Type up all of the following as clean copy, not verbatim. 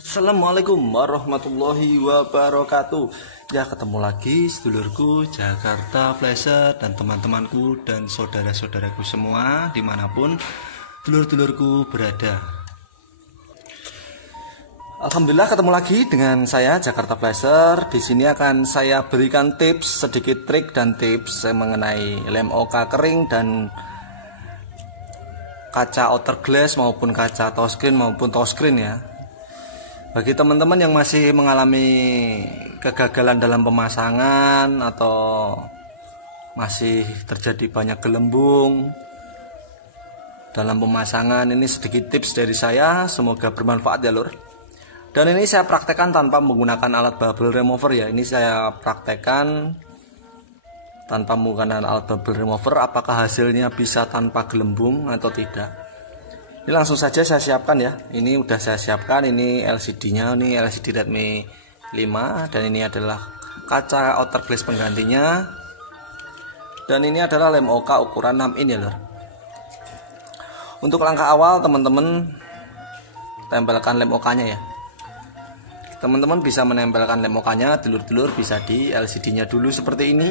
Assalamualaikum warahmatullahi wabarakatuh. Ya, ketemu lagi sedulurku Jakarta Flasher dan teman-temanku dan saudara-saudaraku semua dimanapun dulur-dulurku berada. Alhamdulillah ketemu lagi dengan saya Jakarta Flasher. Di sini akan saya berikan tips, sedikit trik dan tips mengenai lem OK kering dan kaca outer glass maupun kaca touchscreen maupun touchscreen ya. Bagi teman-teman yang masih mengalami kegagalan dalam pemasangan atau masih terjadi banyak gelembung dalam pemasangan, ini sedikit tips dari saya, semoga bermanfaat ya lur. Dan ini saya praktekkan tanpa menggunakan alat bubble remover ya. Ini saya praktekkan tanpa menggunakan alat bubble remover, apakah hasilnya bisa tanpa gelembung atau tidak. Ini langsung saja saya siapkan ya. Ini udah saya siapkan, ini LCD-nya, ini LCD Redmi 5 dan ini adalah kaca outer glass penggantinya. Dan ini adalah lem OK ukuran 6 in ya lur. Untuk langkah awal teman-teman tempelkan lem OK-nya ya. Teman-teman bisa menempelkan lem OK-nya, dulur-dulur bisa di LCD-nya dulu seperti ini.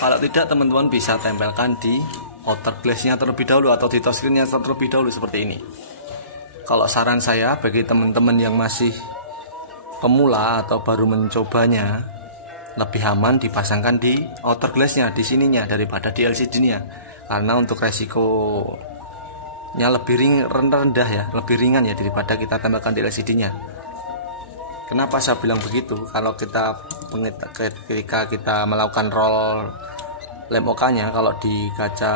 Kalau tidak teman-teman bisa tempelkan di outer glass-nya terlebih dahulu atau di touchscreen-nya terlebih dahulu seperti ini. Kalau saran saya bagi teman-teman yang masih pemula atau baru mencobanya, lebih aman dipasangkan di outer glass-nya, di sininya daripada di LCD-nya. Karena untuk resikonya lebih rendah ya, lebih ringan ya daripada kita tempelkan di LCD-nya. Kenapa saya bilang begitu? Kalau ketika kita melakukan roll lem OK-nya, kalau di kaca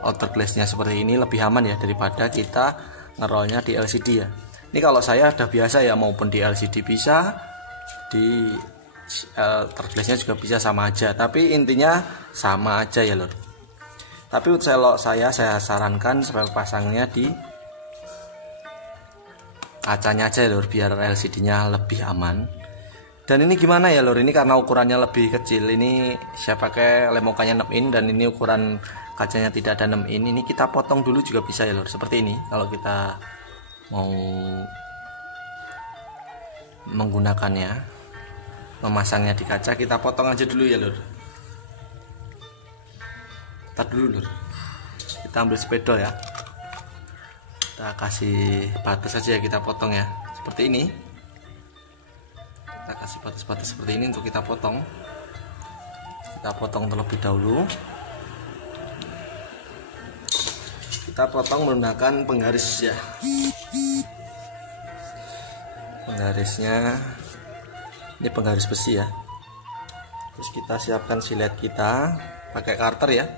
outer glass-nya seperti ini lebih aman ya daripada kita ngerollnya di LCD ya. Ini kalau saya udah biasa ya, maupun di LCD bisa, di outer glass-nya juga bisa, sama aja. Tapi intinya sama aja ya lor. Tapi kalau saya sarankan supaya pasangnya di kacanya aja ya lor, biar LCD-nya lebih aman. Dan ini gimana ya lor, ini karena ukurannya lebih kecil, ini saya pakai lem OK-nya 6 in dan ini ukuran kacanya tidak ada 6 in. Ini kita potong dulu juga bisa ya lor, seperti ini. Kalau kita mau menggunakannya, memasangnya di kaca, kita potong aja dulu ya lor. Tar dulu lor, kita ambil spidol ya, kita kasih batas aja ya, kita potong ya seperti ini. Kita kasih batas-batas seperti ini untuk kita potong. Kita potong terlebih dahulu. Kita potong menggunakan penggaris ya. Penggarisnya ini penggaris besi ya. Terus kita siapkan silet kita pakai karter ya.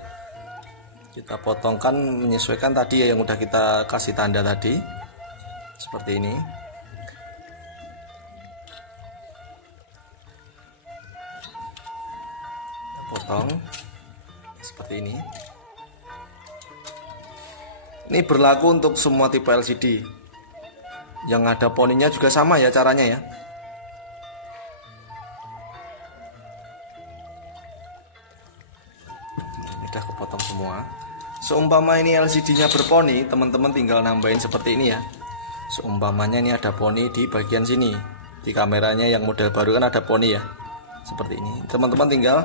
Kita potongkan menyesuaikan tadi ya yang udah kita kasih tanda tadi. Seperti ini. Potong seperti ini. Ini berlaku untuk semua tipe LCD. Yang ada poninya juga sama ya caranya ya. Ini udah kepotong semua. Seumpama ini LCD-nya berponi, teman-teman tinggal nambahin seperti ini ya. Seumpamanya ini ada poni di bagian sini. Di kameranya yang model baru kan ada poni ya. Seperti ini. Teman-teman tinggal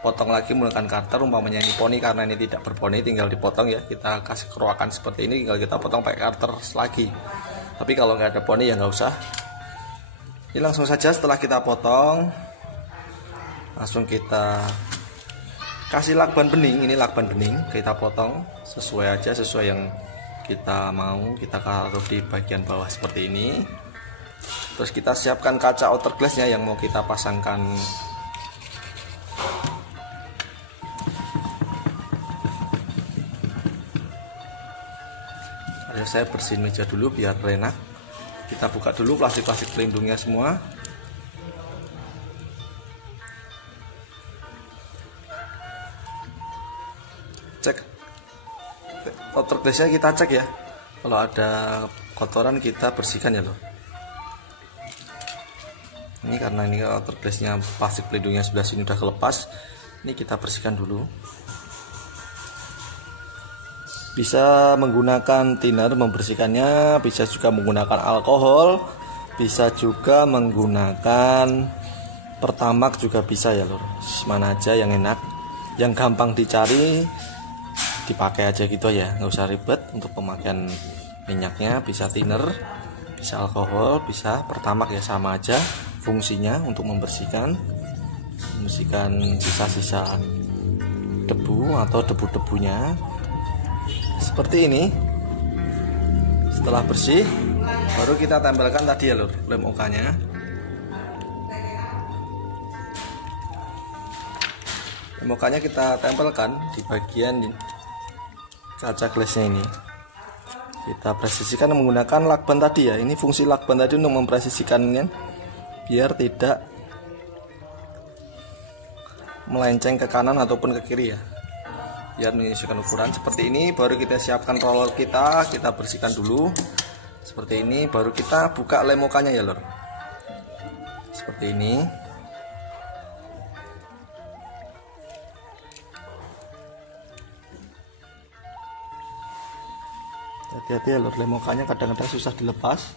potong lagi menggunakan cutter. Umpamanya ini poni, karena ini tidak berponi tinggal dipotong ya, kita kasih keruakan seperti ini, tinggal kita potong pakai cutter lagi. Tapi kalau nggak ada poni ya nggak usah. Ini langsung saja setelah kita potong, langsung kita kasih lakban bening. Ini lakban bening kita potong sesuai aja, sesuai yang kita mau. Kita taruh di bagian bawah seperti ini. Terus kita siapkan kaca outer glass-nya yang mau kita pasangkan. Saya bersihin meja dulu biar enak. Kita buka dulu plastik-plastik pelindungnya semua. Cek outer glass-nya, kita cek ya. Kalau ada kotoran kita bersihkan ya loh. Ini karena ini outer glass-nya, plastik pelindungnya sebelah sini udah kelepas. Ini kita bersihkan dulu. Bisa menggunakan thinner membersihkannya, bisa juga menggunakan alkohol, bisa juga menggunakan pertamax juga bisa ya lur. Mana aja yang enak, yang gampang dicari dipakai aja gitu ya, nggak usah ribet untuk pemakaian minyaknya. Bisa thinner, bisa alkohol, bisa pertamax ya, sama aja fungsinya untuk membersihkan sisa-sisa debu atau debu-debunya seperti ini. Setelah bersih baru kita tempelkan tadi ya lur, lem OK-nya. Lem OK-nya kita tempelkan di bagian kaca glassnya ini. Kita presisikan menggunakan lakban tadi ya. Ini fungsi lakban tadi untuk mempresisikannya biar tidak melenceng ke kanan ataupun ke kiri ya, biar menyesuaikan ukuran. Seperti ini baru kita siapkan roller kita bersihkan dulu seperti ini, baru kita buka lem OK-nya ya lor, seperti ini. Hati-hati ya lor, lem OK-nya kadang-kadang susah dilepas.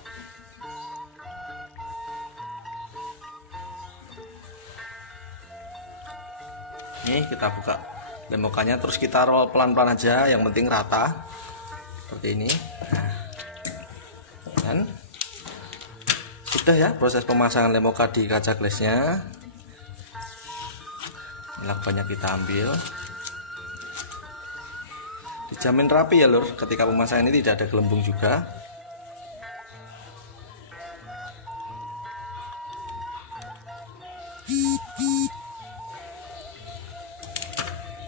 Ini kita buka lem OK-nya, terus kita roll pelan-pelan aja, yang penting rata seperti ini. Nah, dan sudah ya proses pemasangan lem OK di kaca glassnya. Lakbannya kita ambil, dijamin rapi ya lur. Ketika pemasangan ini tidak ada gelembung juga.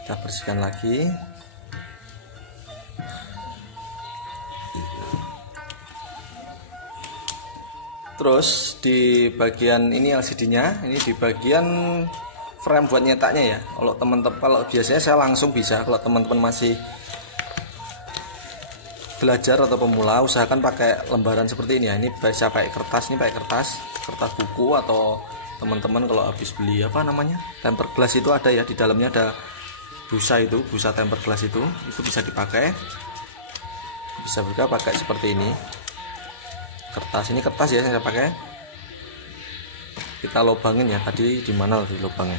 Kita bersihkan lagi. Terus di bagian ini LCD-nya, ini di bagian frame buat nyetaknya ya. Kalau teman-teman, kalau biasanya saya langsung bisa. Kalau teman-teman masih belajar atau pemula, usahakan pakai lembaran seperti ini ya. Ini bisa pakai kertas, ini pakai kertas buku, atau teman-teman kalau habis beli apa namanya, tempered glass itu ada ya, di dalamnya ada busa, itu busa tempered glass itu bisa dipakai. Bisa juga pakai seperti ini, kertas, ini kertas ya saya pakai. Kita lubangin ya, tadi di mana di lubangnya.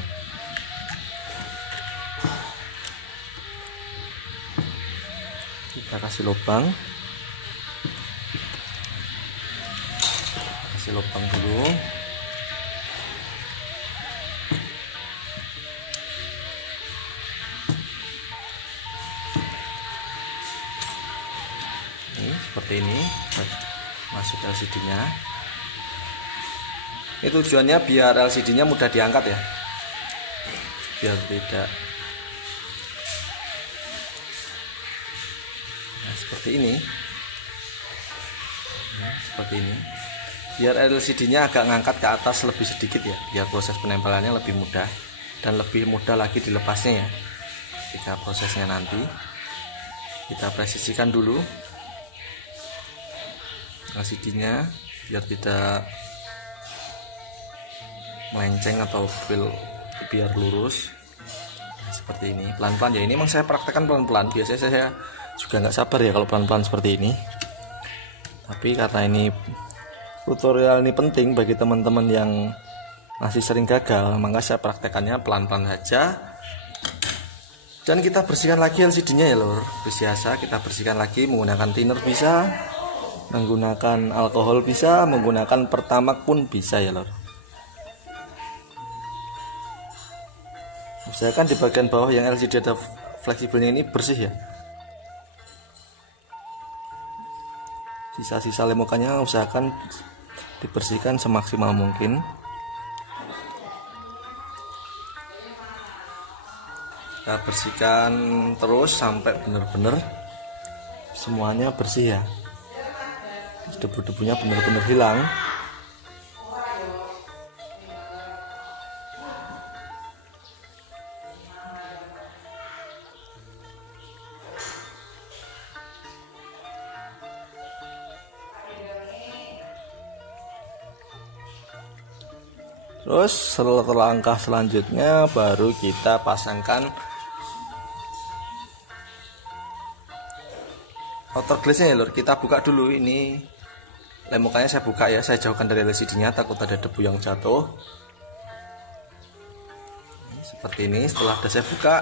Kita kasih lubang, dulu. Ini seperti ini, masuk LCD-nya. Ini tujuannya biar LCD-nya mudah diangkat ya, biar tidak. Nah, seperti ini. Seperti ini. Biar LCD-nya agak ngangkat ke atas lebih sedikit ya, biar proses penempelannya lebih mudah dan lebih mudah lagi dilepasnya ya. Ketika prosesnya nanti kita presisikan dulu LCD-nya biar tidak melenceng atau biar lurus. Nah, seperti ini, pelan-pelan ya. Ini memang saya praktekkan pelan-pelan. Biasanya saya juga nggak sabar ya kalau pelan-pelan seperti ini. Tapi karena ini tutorial ini penting bagi teman-teman yang masih sering gagal, maka saya praktekannya pelan-pelan saja. Dan kita bersihkan lagi LCD-nya ya lor. Biasa kita bersihkan lagi menggunakan thinner bisa, menggunakan alkohol bisa, menggunakan pertamax pun bisa ya lor. Usahakan di bagian bawah yang LCD ada fleksibelnya ini bersih ya. Sisa-sisa lem OK-nya usahakan dibersihkan semaksimal mungkin. Kita bersihkan terus sampai benar-benar semuanya bersih ya, debu-debunya benar-benar hilang. Terus setelah langkah selanjutnya baru kita pasangkan outer glass-nya ya lur, kita buka dulu. Ini lem mukanya saya buka ya, saya jauhkan dari LCD-nya takut ada debu yang jatuh. Seperti ini. Setelah sudah saya buka,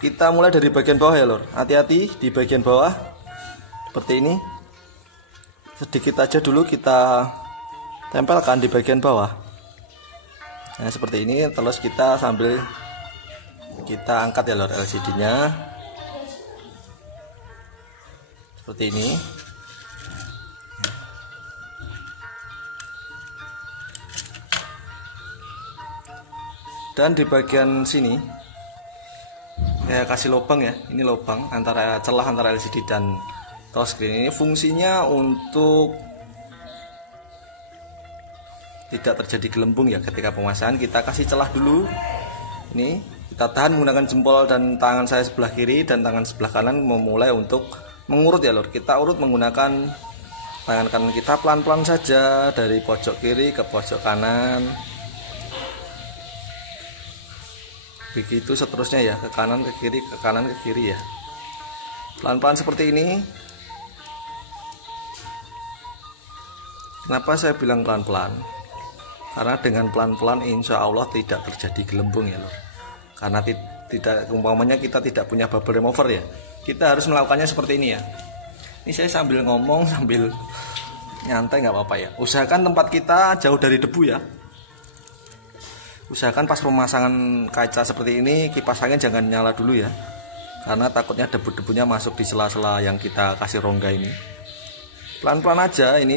kita mulai dari bagian bawah ya lur. Hati-hati di bagian bawah seperti ini. Sedikit aja dulu kita tempelkan di bagian bawah. Nah seperti ini. Terus kita sambil kita angkat ya lur LCD-nya seperti ini. Dan di bagian sini saya kasih lubang ya. Ini lubang antara celah antara LCD dan touchscreen. Ini fungsinya untuk tidak terjadi gelembung ya ketika pemasangan. Kita kasih celah dulu. Ini kita tahan menggunakan jempol dan tangan saya sebelah kiri dan tangan sebelah kanan memulai untuk mengurut ya lur. Kita urut menggunakan tangan kanan kita pelan-pelan saja dari pojok kiri ke pojok kanan. Begitu seterusnya ya, ke kanan ke kiri, ke kanan ke kiri ya. Pelan-pelan seperti ini. Kenapa saya bilang pelan-pelan? Karena dengan pelan-pelan insya Allah tidak terjadi gelembung ya lur. Karena tidak, umpamanya kita tidak punya bubble remover ya, kita harus melakukannya seperti ini ya. Ini saya sambil ngomong sambil nyantai nggak apa-apa ya. Usahakan tempat kita jauh dari debu ya. Usahakan pas pemasangan kaca seperti ini kipas angin jangan nyala dulu ya, karena takutnya debu-debunya masuk di sela-sela yang kita kasih rongga ini. Pelan-pelan aja ini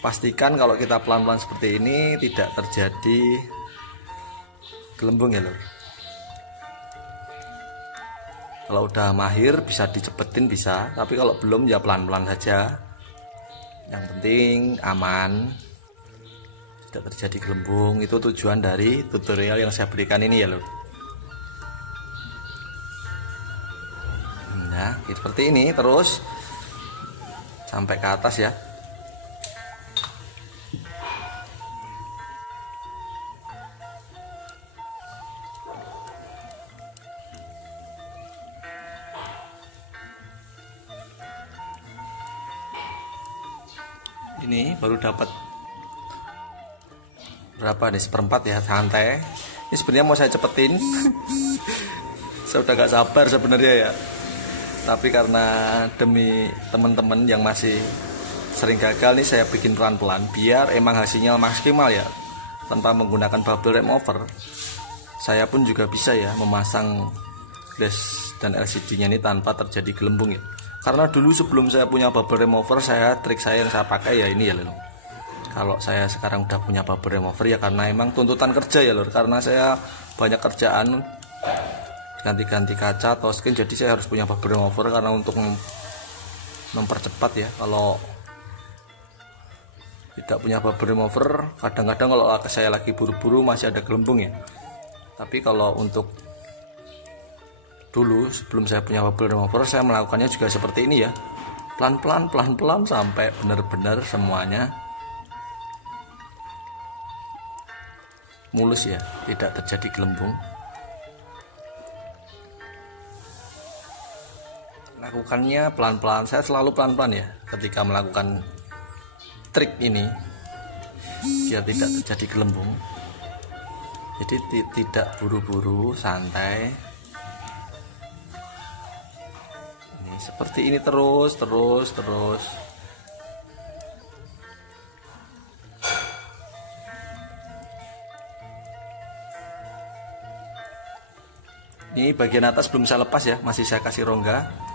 pastikan kalau kita pelan-pelan seperti ini tidak terjadi gelembung ya lur. Kalau udah mahir bisa dicepetin bisa, tapi kalau belum ya pelan-pelan saja. Yang penting aman, tidak terjadi gelembung. Itu tujuan dari tutorial yang saya berikan ini ya lur. Nah seperti ini terus sampai ke atas ya. Ini baru dapat berapa nih, seperempat ya, santai. Ini sebenarnya mau saya cepetin. Saya udah gak sabar sebenarnya ya, tapi karena demi teman-teman yang masih sering gagal nih, saya bikin pelan-pelan biar emang hasilnya maksimal ya, tanpa menggunakan bubble remover. Saya pun juga bisa ya memasang flash dan LCD-nya ini tanpa terjadi gelembung ya. Karena dulu sebelum saya punya bubble remover, trik saya yang saya pakai ya ini ya lur. Kalau saya sekarang udah punya bubble remover ya karena emang tuntutan kerja ya lur. Karena saya banyak kerjaan ganti-ganti kaca atau skin, jadi saya harus punya bubble remover karena untuk mempercepat ya. Kalau tidak punya bubble remover, kadang-kadang kalau saya lagi buru-buru masih ada gelembung ya. Tapi kalau untuk dulu sebelum saya punya bubble remover, saya melakukannya juga seperti ini ya, pelan-pelan sampai benar-benar semuanya mulus ya, tidak terjadi gelembung. Lakukannya pelan-pelan, saya selalu pelan-pelan ya ketika melakukan trik ini biar tidak terjadi gelembung. Jadi tidak buru-buru, santai. Seperti ini terus. Ini bagian atas belum saya lepas ya, masih saya kasih rongga.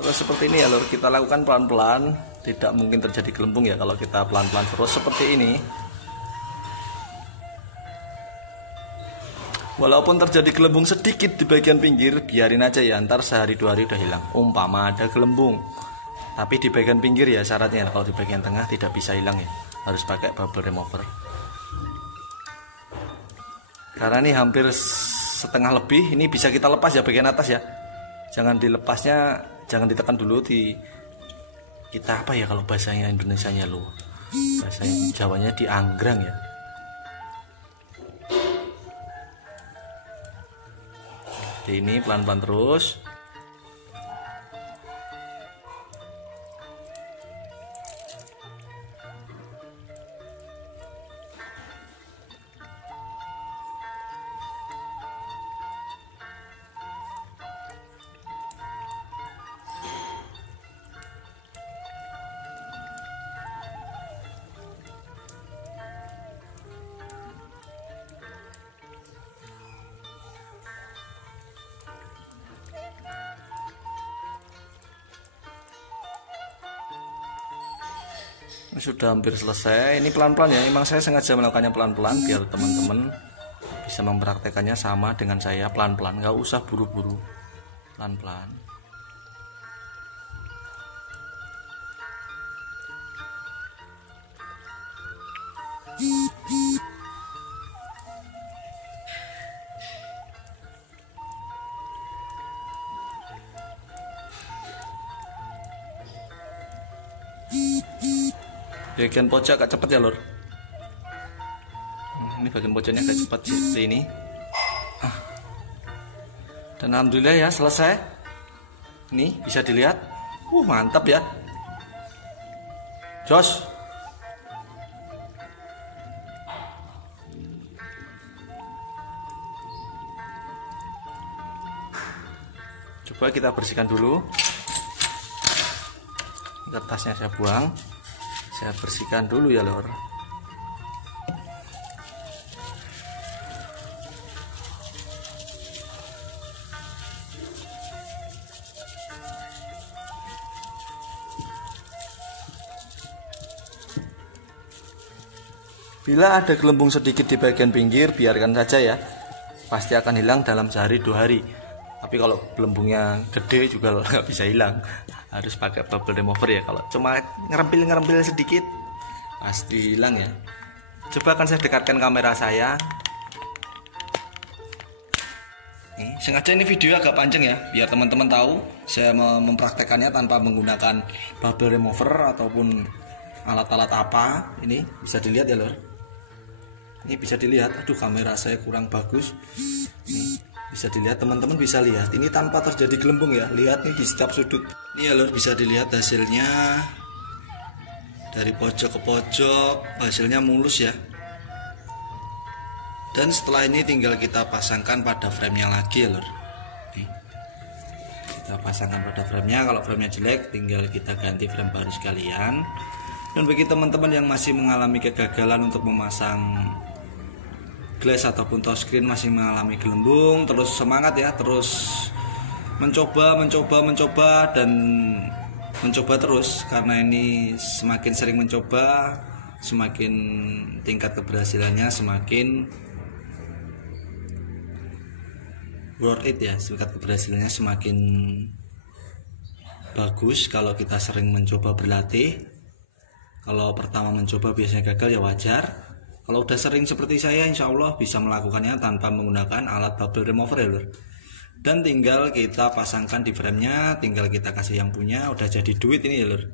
Terus seperti ini ya lur, kita lakukan pelan-pelan, tidak mungkin terjadi gelembung ya kalau kita pelan-pelan terus seperti ini. Walaupun terjadi gelembung sedikit di bagian pinggir, biarin aja ya, ntar sehari 2 hari udah hilang. Umpama ada gelembung, tapi di bagian pinggir ya syaratnya, kalau di bagian tengah tidak bisa hilang ya, harus pakai bubble remover. Karena ini hampir setengah lebih. Ini bisa kita lepas ya bagian atas ya. Jangan dilepasnya, jangan ditekan dulu, kita apa ya kalau bahasanya Indonesianya lo, bahasa Jawanya dianggrang ya. Jadi ini pelan-pelan terus. Sudah hampir selesai. Ini pelan-pelan ya. Memang saya sengaja melakukannya pelan-pelan biar teman-teman bisa mempraktekannya sama dengan saya, pelan-pelan, nggak usah buru-buru, pelan-pelan. Bagian pojok agak cepat ya lur. Ini bagian pojoknya agak cepat seperti ini. Dan alhamdulillah ya selesai. Ini bisa dilihat. Mantap ya. Jos. Coba kita bersihkan dulu. Kertasnya saya buang. Saya bersihkan dulu ya lor. Bila ada gelembung sedikit di bagian pinggir, biarkan saja ya. Pasti akan hilang dalam sehari 2 hari. Tapi kalau gelembungnya gede juga nggak bisa hilang. Harus pakai bubble remover ya. Kalau cuma ngerempil sedikit pasti hilang ya. Coba akan saya dekatkan kamera saya. Sengaja ini video agak panjang ya, biar teman-teman tahu saya mempraktekannya tanpa menggunakan bubble remover ataupun alat-alat apa. Ini bisa dilihat ya lor. Ini bisa dilihat. Aduh, kamera saya kurang bagus. Bisa dilihat, teman-teman bisa lihat ini tanpa terjadi gelembung ya. Lihat nih di setiap sudut. Ini ya lor, bisa dilihat hasilnya dari pojok ke pojok, hasilnya mulus ya. Dan setelah ini tinggal kita pasangkan pada framenya lagi ya lor. Nih, kita pasangkan pada framenya. Kalau framenya jelek tinggal kita ganti frame baru sekalian. Dan bagi teman-teman yang masih mengalami kegagalan untuk memasang glass ataupun touchscreen, masih mengalami gelembung, terus semangat ya, terus mencoba dan mencoba terus, karena ini semakin sering mencoba semakin tingkat keberhasilannya semakin worth it ya, tingkat keberhasilannya semakin bagus kalau kita sering mencoba berlatih. Kalau pertama mencoba biasanya gagal ya wajar. Kalau udah sering seperti saya, insya Allah bisa melakukannya tanpa menggunakan alat bubble remover ya lor. Dan tinggal kita pasangkan di framenya, tinggal kita kasih yang punya, udah jadi duit ini ya lor.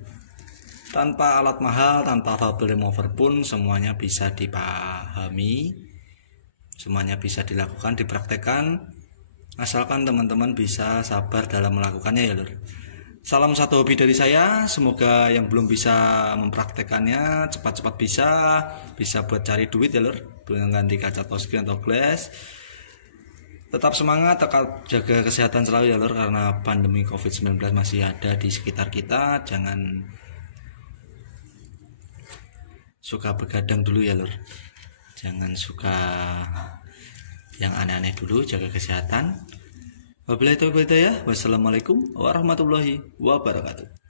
Tanpa alat mahal, tanpa bubble remover pun semuanya bisa dipahami, semuanya bisa dilakukan, dipraktekkan, asalkan teman-teman bisa sabar dalam melakukannya ya lor. Salam satu hobi dari saya, semoga yang belum bisa mempraktekannya cepat-cepat bisa buat cari duit ya lor, ganti kaca touchscreen atau glass. Tetap semangat, tetap jaga kesehatan selalu ya lor, karena pandemi COVID-19 masih ada di sekitar kita. Jangan suka begadang dulu ya lor, jangan suka yang aneh-aneh dulu, jaga kesehatan. Wabillahi taufiq wal hidayah. Wassalamualaikum warahmatullahi wabarakatuh.